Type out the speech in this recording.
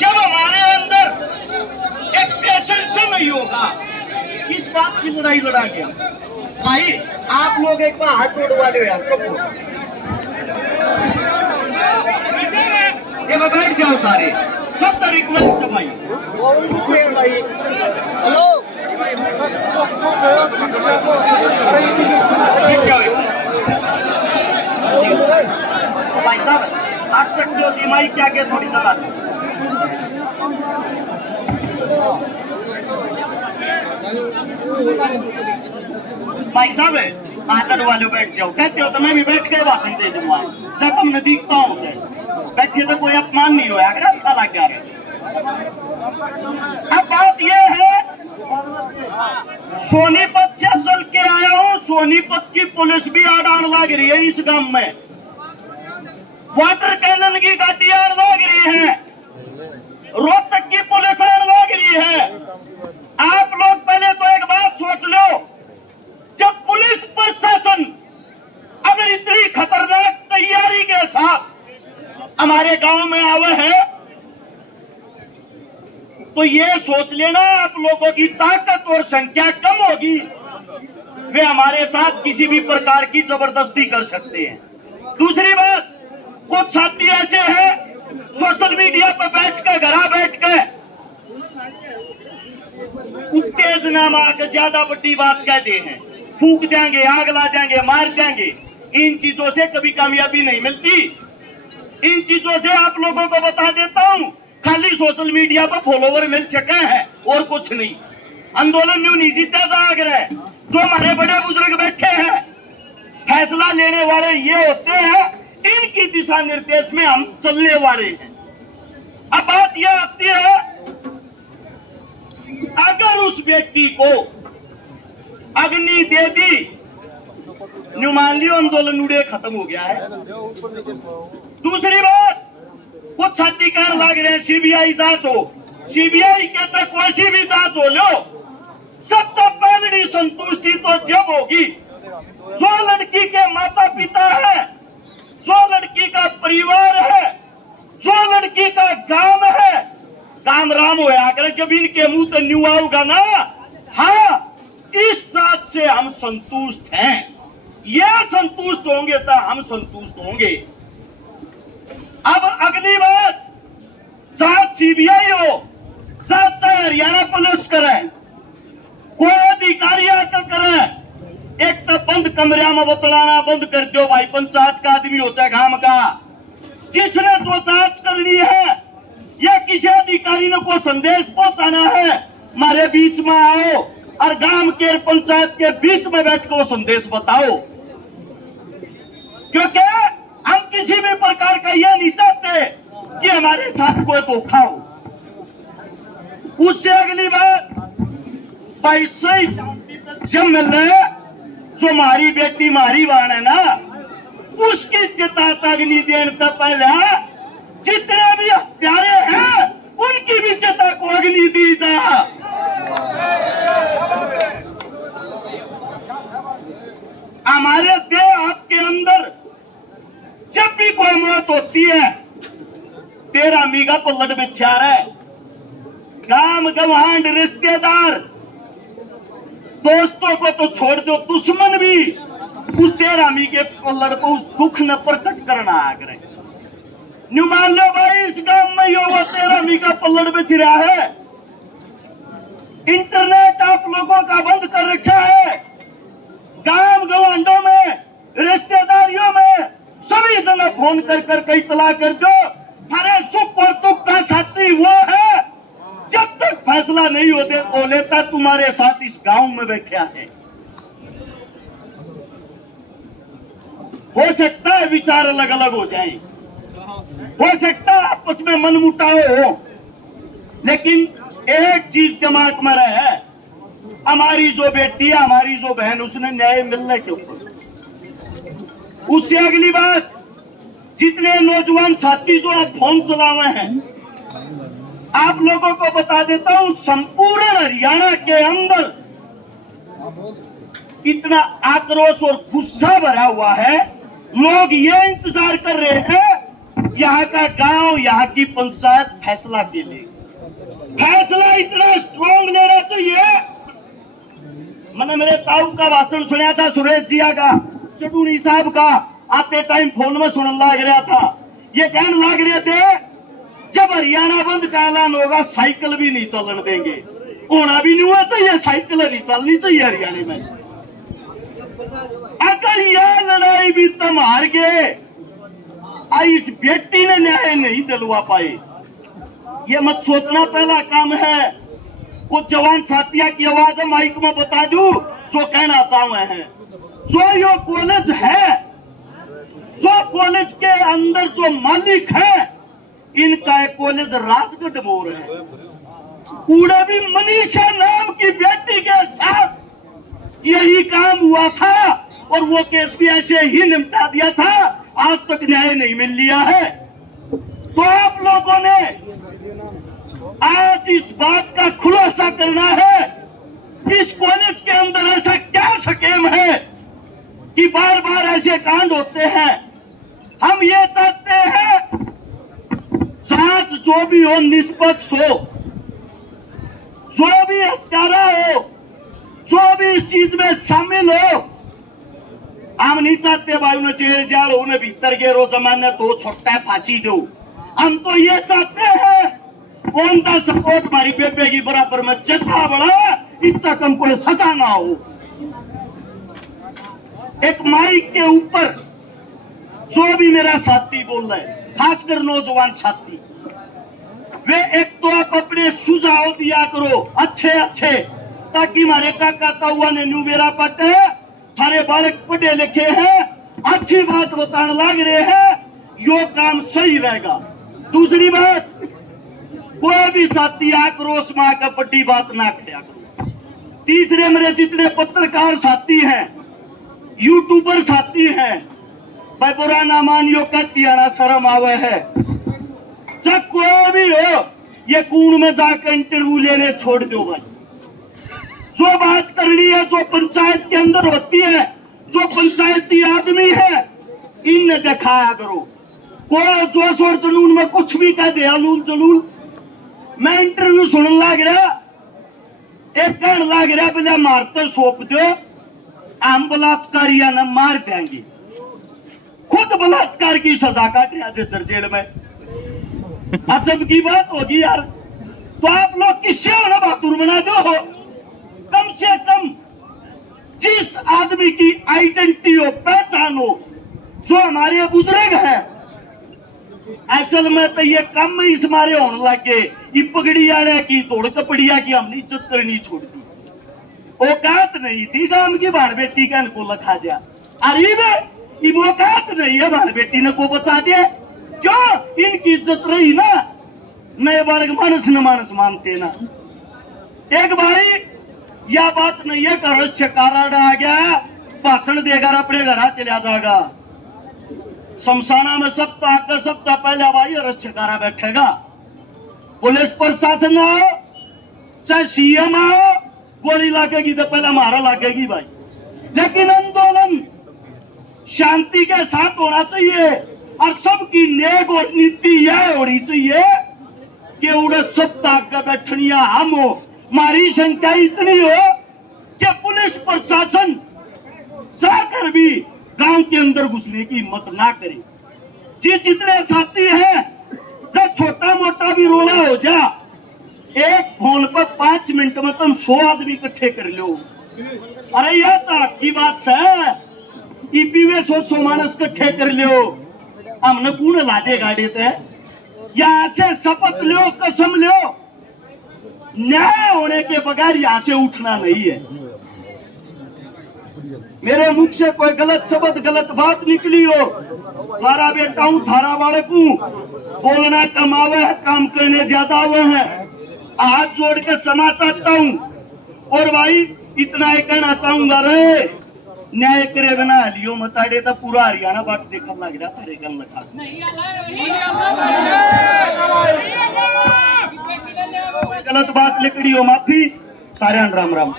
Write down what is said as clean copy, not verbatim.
जब हमारे अंदर एक पेशेंस नहीं होगा, किस बात की लड़ाई लड़ा गया? भाई आप लोग एक बार हाथ जोड़वा लो यार, सबको ये बैठ जाओ सारे, सबका रिक्वेस्ट है भाई। हेलो भाई साहब आप सकते हो दिमागी क्या क्या थोड़ी सा बात है। भाई साहब आचर वाले बैठ जाओ, कहते हो तो मैं भी बैठ के भाषण दे दूंगा जब तुम नजदीकता होते बैठे तो कोई अपमान नहीं होया, अगर अच्छा लग गया रे। अब बात यह है, सोनीपत से चल के आया हूं, सोनीपत की पुलिस भी आड़ान लग रही है इस गांव में, वाटर कैनन की गाड़ी आड़ लग रही है, रोहतक की पुलिस आड़ लग रही है। आप लोग पहले तो एक बात सोच लो, जब पुलिस प्रशासन अगर इतनी खतरनाक तैयारी के साथ हमारे गांव में आवे है, तो ये सोच लेना आप लोगों की ताकत और संख्या कम होगी, वे हमारे साथ किसी भी प्रकार की जबरदस्ती कर सकते हैं। दूसरी बात, कुछ साथी ऐसे हैं सोशल मीडिया पर बैठ कर घरा बैठ कर उत्तेजना के ज्यादा बड़ी बात कहते हैं, फूक देंगे, आग ला देंगे, मार देंगे। इन चीजों से कभी कामयाबी नहीं मिलती। इन चीजों से आप लोगों को बता देता हूं, खाली सोशल मीडिया पर फॉलोवर मिल सके हैं और कुछ नहीं। आंदोलन न्यू नहीं जीता जाग रहा है। जो हमारे बड़े बुजुर्ग बैठे हैं, फैसला लेने वाले ये होते हैं, इनकी दिशा निर्देश में हम चलने वाले हैं। अब बात यह आती है, अगर उस व्यक्ति को अग्नि दे दी, न्यू मान लियो आंदोलन उड़े खत्म हो गया है। दूसरी बात, कुछ साथी कहने लग रहे हैं सीबीआई जांच हो, सीबीआई कहता कोई सी भी जांच हो लो, सब तो पहली संतुष्टि तो जब होगी जो लड़की के माता पिता है, जो लड़की का परिवार है, जो लड़की का गांव है, काम राम होया करे जब इनके मुंह तो न्यू आऊगा ना, हाँ इस जांच से हम संतुष्ट हैं, ये संतुष्ट होंगे तो हम संतुष्ट होंगे। अब अगली बात, जांच सीबीआई हो, जांच चाहे हरियाणा पुलिस करे, कोई अधिकारी आकर करे, एक तो बंद कमरे में बतलाना बंद कर दो भाई, पंचायत का आदमी हो चाहे गांव का, जिसने जो जांच करनी है या किसी अधिकारी ने को संदेश पहुंचाना है, हमारे बीच में आओ और गांव के पंचायत के बीच में बैठ कर वो संदेश बताओ, क्योंकि हम किसी भी प्रकार का यह नहीं चाहते कि हमारे साथ कोई धोखा हो। उससे अगली बात, पैसे जब मिल रहे, जो हमारी बेटी मारी बाण है ना, उसकी चिता अग्नि देने से पहले जितने भी हत्यारे हैं उनकी भी चिता को अग्नि दी जा। हमारे देहात के अंदर जब भी कोई मौत होती है, तेरा मीगा पल्लट बिछा है, गांव गवांड रिश्तेदार दोस्तों को तो छोड़ दो, दुश्मन भी उस तेरा मी के पल्लट को उस दुख न प्रकट करना आग्रह। न्यू मान लो भाई इस गांव में यो वो तेरा मी का पल्लट बिछ रहा है, इंटरनेट आप लोगों का बंद कर रखा है, गांव गवांडों में रिश्तेदारियों में सभी जगह फोन कर कर कई इतला कर दो, थारे सुख और दुख का साथी वो है, जब तक फैसला नहीं हो लेता तुम्हारे साथ इस गांव में बैठा है। हो सकता है विचार अलग अलग हो जाए, हो सकता है आपस में मनमुटाव हो, लेकिन एक चीज दिमाग में रहे, हमारी जो बेटी है, हमारी जो बहन, उसने न्याय मिलने के ऊपर। उससे अगली बात, जितने नौजवान साथी जो आप फोन चलावे हैं, आप लोगों को बता देता हूं, संपूर्ण हरियाणा के अंदर इतना आक्रोश और गुस्सा भरा हुआ है। लोग ये इंतजार कर रहे हैं यहाँ का गांव, यहाँ की पंचायत फैसला के लिए, फैसला इतना स्ट्रॉन्ग लेना चाहिए। मैंने मेरे ताऊ का भाषण सुना था, सुरेश जिया का, चटूनी साहब का, आते टाइम फोन में सुनने लग रहा था। ये कहने लग रहे थे जब हरियाणा बंद का ऐलान होगा साइकिल भी नहीं चलने देंगे। होना भी नहीं हुआ चाहिए, साइकिल नहीं चलनी चाहिए हरियाणा में। अगर यह लड़ाई भी तुम हार गए, इस बेटी ने न्याय नहीं दिलवा पाए, ये मत सोचना पहला काम है। कुछ जवान साथिया की आवाज माइक में बता दूं जो कहना चाहे हैं। जो यो कॉलेज है, जो कॉलेज के अंदर जो मालिक है, इनका एक कॉलेज राजगढ़ मोड़ है। कूड़े भी मनीषा नाम की बेटी के साथ यही काम हुआ था और वो केस भी ऐसे ही निपटा दिया था। आज तक न्याय नहीं मिल लिया है। तो आप लोगों ने आज इस बात का खुलासा करना है, इस कॉलेज के अंदर ऐसा क्या स्कीम है कि बार बार ऐसे कांड होते हैं। हम ये चाहते हैं जांच जो भी हो निष्पक्ष हो, जो भी हत्यारा हो, जो भी इस चीज में शामिल हो। हम नहीं चाहते भाई उन्हें जेल जाल, उन्हें भीतर के रोज जमाने दो छोटा फांसी दो। हम तो ये चाहते हैं ऑन द सपोर्ट हमारी बेबे की बराबर में जितना बड़ा इस तक हमको सजा ना हो। एक माइक के ऊपर जो भी मेरा साथी बोल रहा है, खासकर नौजवान साथी, वे एक तो आप अपने सुझाव दिया करो अच्छे अच्छे, ताकि हमारे काका ताऊआ ने न्यू बेरा पटे, थारे बालक पढ़े लिखे हैं, अच्छी बात बताने लग रहे हैं, यो काम सही रहेगा। दूसरी बात, कोई भी साथी आक्रोश में आकर बड़ी बात ना किया करो। तीसरे, मेरे जितने पत्रकार साथी हैं, यूट्यूबर साथी हैं, भाई बुरा ना मानियो, कहती आना शर्म आवे है। जब कोई भी हो, ये कूड़ में जाकर इंटरव्यू लेने छोड़ दो भाई। जो बात करनी है जो पंचायत के अंदर होती है, जो पंचायती आदमी है, इन्हें दिखाया करो। कोई जोश और जुनून में कुछ भी कह दे, अलूल जलूल। मैं इंटरव्यू सुनने लग रहा, एक कहने लग रहा बोले मारते सौंप दो, हम बलात्कारिया न मार देंगे। खुद बलात्कार की सजा काटे आज जेल में। अजब की बात होगी यार। तो आप लोग किससे होना बहादुर बना दो। कम से कम जिस आदमी की आइडेंटिटी हो, पहचान हो, जो हमारे बुजुर्ग हैं, असल में तो ये कम इस मारे होने लगे। ये पगड़ी वाले की, तोड़ कपड़िया की हमने इज्जत करनी छोड़ दी। औकात नहीं थी गांव की भाड़ बेटी का इनको लखा जा। अरे वे औकात नहीं है भाड़ बेटी ने को बचा दिया। क्यों? इनकी इज्जत रही ना, नए बालक मानस न मानस मानते ना। एक भाई यह बात नहीं है कि रक्षकारा आ गया, भाषण देकर अपने घर चला जाएगा। शमशाना में सप्ताह का सप्ताह पहले भाई रक्षकारा बैठेगा। पुलिस प्रशासन आओ, चाहे सीएम आओ, गोली लागेगी तो पहले हमारा लागेगी भाई। लेकिन आंदोलन शांति के साथ होना चाहिए और सबकी नेक और नीति यह होनी चाहिए कि उड़े सप्ताह का बैठनिया हम हो। हमारी संख्या इतनी हो कि पुलिस प्रशासन जाकर भी गांव के अंदर घुसने की हिम्मत ना करे। जितने साथी हैं, जब छोटा मोटा भी रोला हो जा, एक फोन पर 5 मिनट में तुम 100 आदमी इकट्ठे कर लो। अरे यह तो की बात है, ईपीवे 100 मानस इकट्ठे कर लो। हमने कौन ला दे गाड़ी थे, यहाँ से शपथ लो, कसम लो, न्याय होने के बगैर यहाँ से उठना नहीं है। मेरे मुख से कोई गलत शब्द, गलत बात निकली हो, थारा बेटा हूँ, थारा बालक हूँ, बोलना कमावे है, काम करने ज्यादा हुए हैं। हाथ जोड़ के क्षमा चाहता हूँ। और भाई इतना ही कहना चाहूंगा, रे न्याय करे बिना लियो मताड़े तो पूरा हरियाणा बाट देखने लग रहा थारे गल लगा। गलत बात लिखड़ी हो, माफी। सारे राम राम।